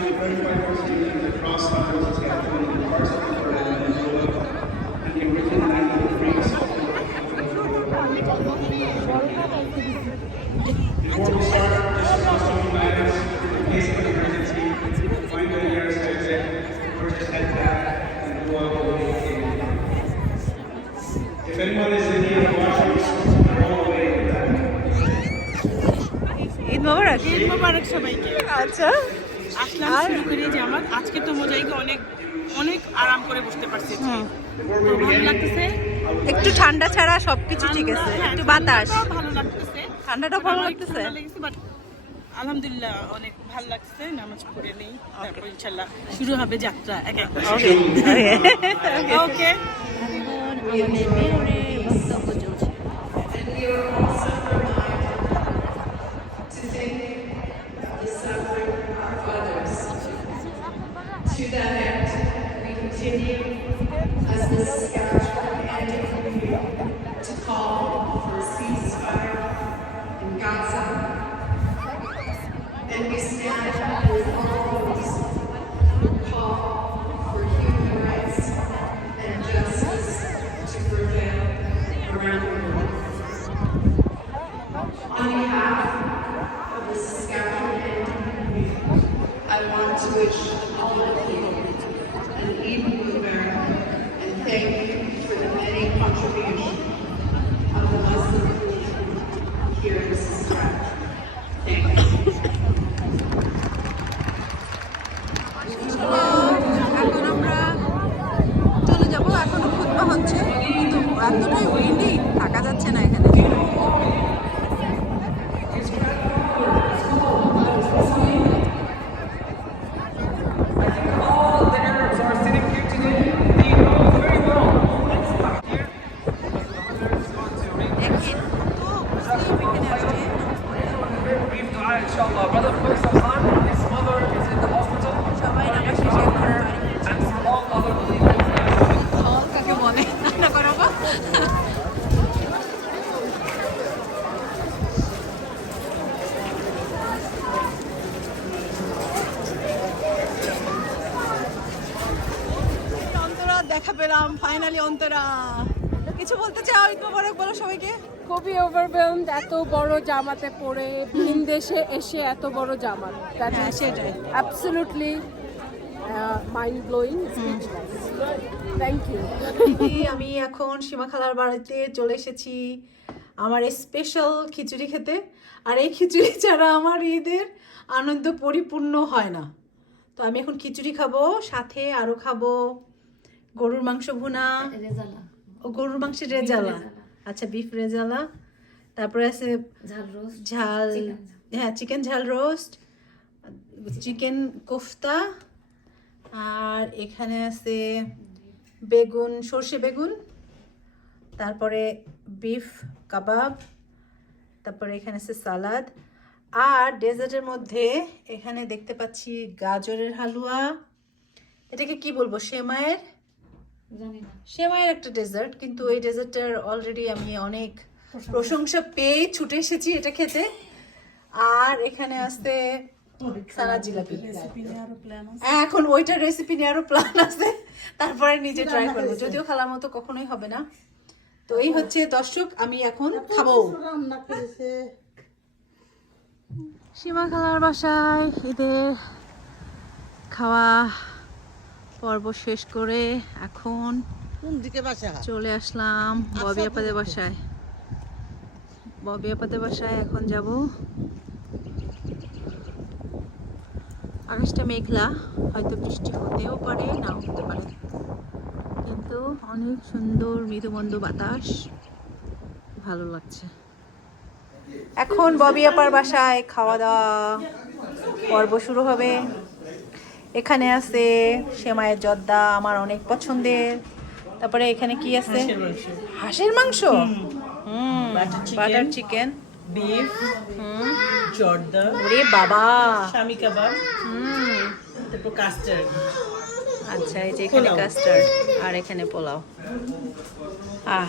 doing a. Before we start, just cross some matters in case of emergency, find the nearest exit, or just head back and go out. If anyone is in need of washing, Eid মোবারক ঈদ মোবারক সবাইকে আচ্ছা আসলাম শুরু করে যে আমার। আজকে তো মোজাইকে অনেক অনেক আরাম করে বসতে পারছি। তো ভালো লাগতেছে। একটু ঠান্ডা ছাড়া সবকিছু ঠিক আছে হ্যাঁ, একটু বাতাস। ভালো লাগতেছে। ঠান্ডাটা ভালো লাগতেছে? আলহামদুলিল্লাহ অনেক ভালো লাগছে নামাজ পড়ে নেই। তারপর ইনশাল্লাহ শুরু হবে যাত্রা এক। এক ওকে ওকে আমাদের মেয়রের বক্তব্য চলছে Yes. পেলাম অন্তরা কিছু বলতে চাও ঈদ মোবারক বলো সবাইকে? খুবই ওভারওয়েলমড এত বড় জামাতে পরে ভিন দেশে এসে এত বড় জামাত। দ্যাট হ্যাঁ, ইজ সেটাই। Absolutely mind blowing thank you আমি এখন সীমা খালার বাড়িতে চলে এসেছি আমার স্পেশাল খিচুড়ি খেতে। আর এই খিচুড়ি ছাড়া আমার ঈদের আনন্দ পরিপূর্ণ হয় না। তো আমি এখন খিচুড়ি খাব সাথে আরও খাব। গরুর মাংস ভুনা। ও গরুর মাংসের রেজালা? আচ্ছা বিফ রেজালা। তারপরে আছে ঝাল ঝাল হ্যাঁ চিকেন ঝাল রোস্ট চিকেন কোফতা আর এখানে আছে বেগুন সর্ষে বেগুন তারপরে বিফ কাবাব তারপরে এখানে আছে সালাদ আর ডেজার্টের মধ্যে এখানে দেখতে পাচ্ছি গাজরের হালুয়া। এটাকে কি বলব? সেমাইয়ের একটা ডেজার্ট কিন্তু এই ডেজার্টটার অলরেডি আমি অনেক প্রশংসা। পেয়ে ছুটে এসেছি এটা খেতে। আর এখানে আছে সারা জিলাপি। এখন ওইটার রেসিপি নেওয়ারও প্ল্যান আছে। তারপরে নিজে ট্রাই করব। যদিও খালার মতো কখনোই হবে না। তো এই হচ্ছে দর্শক আমি এখন খাব। সীমা খালার বাসায় ঈদের খাওয়া পর্ব শেষ করে এখন কোন দিকে বাসা? চলে আসলাম ববি আপাদের বাসায়। ববি আপাদের বাসায় এখন যাব। আকাশটা মেঘলা হয়তো বৃষ্টি হতেও পারে নাও হতে পারে। কিন্তু অনেক সুন্দর মৃদুমন্দ বাতাস ভালো লাগছে। এখন ববি আপার বাসায় খাওয়া দাওয়া পর্ব শুরু হবে। এখানে আছে সেমাইয়ের জর্দা আমার অনেক পছন্দের। তারপরে এখানে কি আছে? হাঁসের মাংস। হুম। বাটার চিকেন বিফ হুম। জর্দা। ওরে বাবা। স্বামী কাবাব। হুম। তারপর কাস্টার্ড আচ্ছা এই যে এখানে। কাস্টার্ড আর এখানে পোলাও। আহ।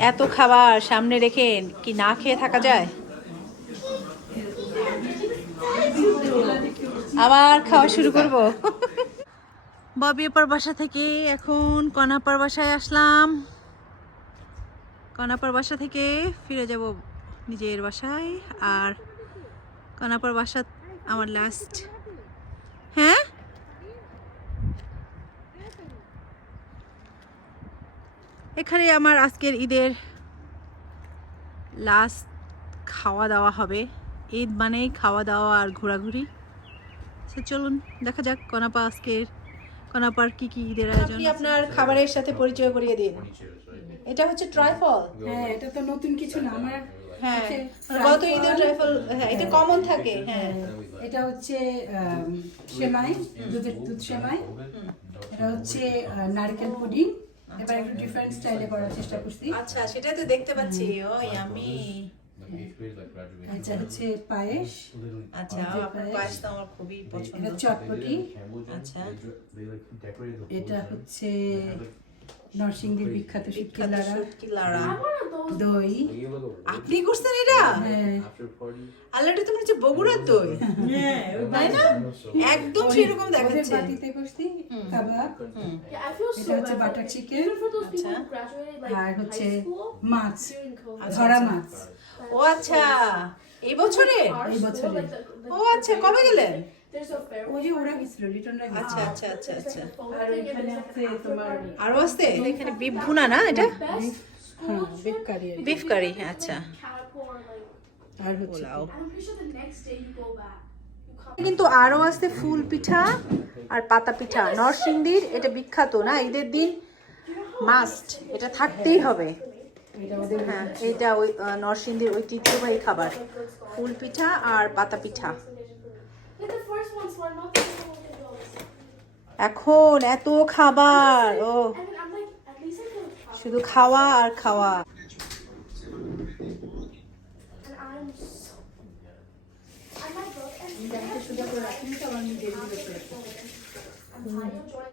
এত খাবার সামনে রেখে কি না খেয়ে থাকা যায়? আবার খাওয়া শুরু করব। ববি আপার বাসা থেকে এখন কনাপার বাসায় আসলাম। কনাপার বাসা থেকে ফিরে যাব নিজের বাসায়। আর কনাপার বাসা আমার লাস্ট হ্যাঁ? এখানে আমার আজকের ঈদের লাস্ট খাওয়া দাওয়া হবে। ঈদ মানেই খাওয়া দাওয়া আর ঘোরাঘুরি। সে চলুন দেখা যাক কনাপা আজকের কনাপার কি কি ঈদের আয়োজন আপনি আপনার খাবারের সাথে পরিচয় করিয়ে দিন। এটা হচ্ছে ট্রাইফল। হ্যাঁ এটা তো নতুন কিছু না আমার হ্যাঁ হচ্ছে গত ঈদের ট্রাইফল হ্যাঁ এটা কমন থাকে হ্যাঁ। এটা হচ্ছে সেমাই দুধের দুধ সেমাই। এটা হচ্ছে নারকেল পুডিং। এবার একটু ডিফারেন্ট স্টাইলে করার চেষ্টা করছি। আচ্ছা সেটা তো দেখতে পাচ্ছি। ও ইয়ামি এটা হচ্ছে পায়েস আচ্ছা আপনার পায়েস আমার খুবই পছন্দ। এটা চটপটি? আচ্ছা। এটা হচ্ছে নরসিংদীর বিখ্যাত দই। আপনি করছেন এটা? হ্যাঁ। আল্লাহ তো মনে হচ্ছে বগুড়ার দই। তাই না? একদম সেরকম ওদের দেখাচ্ছে। বাটিতে করছি কাবাব। এটা হচ্ছে বাটার চিকেন graduated like আর হচ্ছে মাছ। ধরা মাছ। ও আচ্ছা এই বছরে? এই বছরে। ও আচ্ছা কবে গেলেন? কিন্তু আরও আছে ফুল পিঠা আর পাতা পিঠা। নরসিংদির এটা বিখ্যাত না? ঈদের দিন মাস্ট এটা থাকতেই হবে। হ্যাঁ, এটা ওই নরসিংদীর ঐতিহ্যবাহী খাবার। ফুল পিঠা আর পাতা পিঠা। এখন এত খাবার ও। শুধু খাওয়া আর খাওয়া।